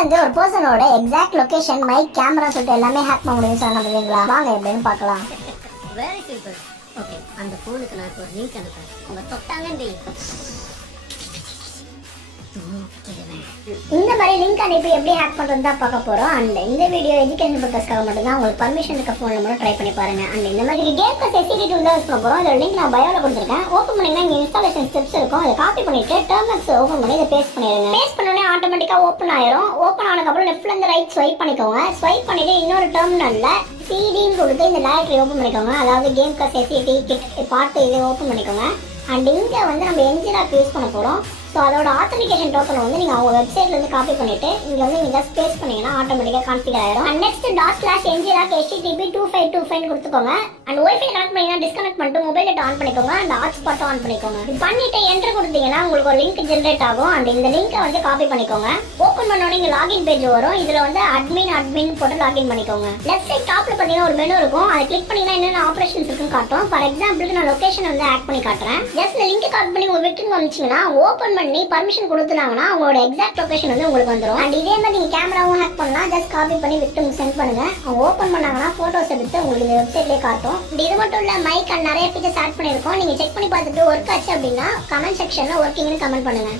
இருந்து ஒரு பர்சனோட exact location, mic, camera சொல்லிட்டு எல்லாமே ஹேக் பண்ண முடியும் சொன்னா நம்புவீங்களா? வாங்க எப்படின்னு பார்க்கலாம். Very simple. ஓகே, அந்த ஃபோனுக்கு நான் இப்போ ஒரு லிங்க் அனுப்புறேன். உங்க தொட்டாங்கன்றி இந்த மாதிரி லிங்க் அனுப்பி எப்படி ஹேக் பண்றது தான் பார்க்க போறோம். அண்ட் இந்த வீடியோ எஜுகேஷன் பர்பஸ்க்காக மட்டும் தான். உங்களுக்கு பர்மிஷன் இருக்க ஃபோன்ல மட்டும் ட்ரை பண்ணி பாருங்க. அண்ட் இந்த மாதிரி கேம் பிளஸ் எஸ்சிடி டூல் தான் யூஸ் பண்ண போறோம். இதோட லிங்க் நான் பயோல கொடுத்துருக்கேன். ஓப்பன் பண்ணீங்கன்னா இங்க இன்ஸ்டாலேஷன் ஸ்டெப்ஸ் இருக்கும். அதை காப்பி பண்ணிட்டு டெர்மினல்ஸ் ஓப்பன் பண்ணி இதை பேஸ்ட் பண்ணிடுங்க. பேஸ்ட் பண்ணோடனே ஆட்டோமேட்டிக்கா ஓப்பன் ஆயிரும். ஓப்பன் ஆனதுக்கு அப்புறம் லெஃப்ட்ல இருந்து ரைட் ஸ்வைப் பண்ணிக்கோங்க. ஸ்வைப் பண்ணிட்டு இன்னொரு டெர்மினல்ல சிடின்னு கொடுத்து இந்த டைரக்டரி ஓப்பன் பண்ணிக்கோங்க. அதாவது கேம் பிளஸ் எஸ்சிடி கிட் பார்த்து இதை ஓப்பன் பண்ணிக்கோங்க. அண்ட் இங்கே வந்து நம்ம என்ஜின் யூஸ் பண்ண போகிறோம். ஸோ அதோட ஆத்தன்டிகேஷன் டோக்கன் வந்து நீங்கள் அவங்க வெப்சைட்லேருந்து காப்பி பண்ணிவிட்டு இங்கே வந்து நீங்கள் ஜஸ்ட் பேஸ்ட் பண்ணிங்கன்னா ஆட்டோமேட்டிக்காக கான்ஃபிகர் ஆயிடும். அண்ட் நெக்ஸ்ட் /NGRAC HTTP 2525 கொடுத்துக்கோங்க. அண்ட் ஒய்ஃபை கனெக்ட் பண்ணிங்கன்னா டிஸ்கனெக்ட் பண்ணிட்டு மொபைல் டேட்டா ஆன் பண்ணிக்கோங்க. அண்ட் ஹாட்ஸ்பாட்டும் ஆன் பண்ணிக்கோங்க. இது பண்ணிட்டு என்ட்ரு கொடுத்தீங்கன்னா உங்களுக்கு ஒரு லிங்க் ஜென்ரேட் ஆகும். அண்ட் இந்த லிங்கை வந்து காப்பி பண்ணிக்கோங்க. ஓப்பன் பண்ணோன்னே இங்கே லாகின் பேஜ் வரும். இதில் வந்து அட்மின் போட்டு லாகின் பண்ணிக்கோங்க. லெஃப்ட் சைட் டாப்பில் பார்த்தீங்கன்னா ஒரு மெனு இருக்கும். அதை கிளிக் பண்ணிங்கன்னா என்னென்ன ஆப்ரேஷன்ஸ் இருக்குன்னு காட்டும். ஃபார் எக்ஸாம்பிளுக்கு நான் லொகேஷன் வந்து ஆட் பண்ணி காட்டுறேன். ஜஸ்ட் இந்த லிங்க் காப்பி பண்ணி உங்கள் விக்டிம் வந்துச்சிங்கன்னா ஓப்பன் பண்ணி பர்மிஷன் கொடுத்துனாங்கன்னா உங்களோட எக்ஸாக்ட் லொகேஷன் வந்து உங்களுக்கு வந்துடும். அண்ட் இதே மாதிரி நீங்கள் கேமராவும் ஹேக் பண்ணலாம். ஜஸ்ட் காப்பி பண்ணி விக்டிம் சென்ட் பண்ணுங்க. அவங்க ஓப்பன் பண்ணாங்கன்னா ஃபோட்டோஸ் எடுத்து உங்களுக்கு இந்த வெப்சைட்லேயே காட்டும். இது மட்டும் இல்லை, மைக் அண்ட் நிறைய ஃபீச்சர்ஸ் ஆட் பண்ணியிருக்கோம். நீங்கள் செக் பண்ணி பார்த்துட்டு ஒர்க் ஆச்சு அப்படின்னா கமெண்ட் செக்ஷனில் ஒர்க்கிங்னு கமெண்ட் பண்ணுங்க.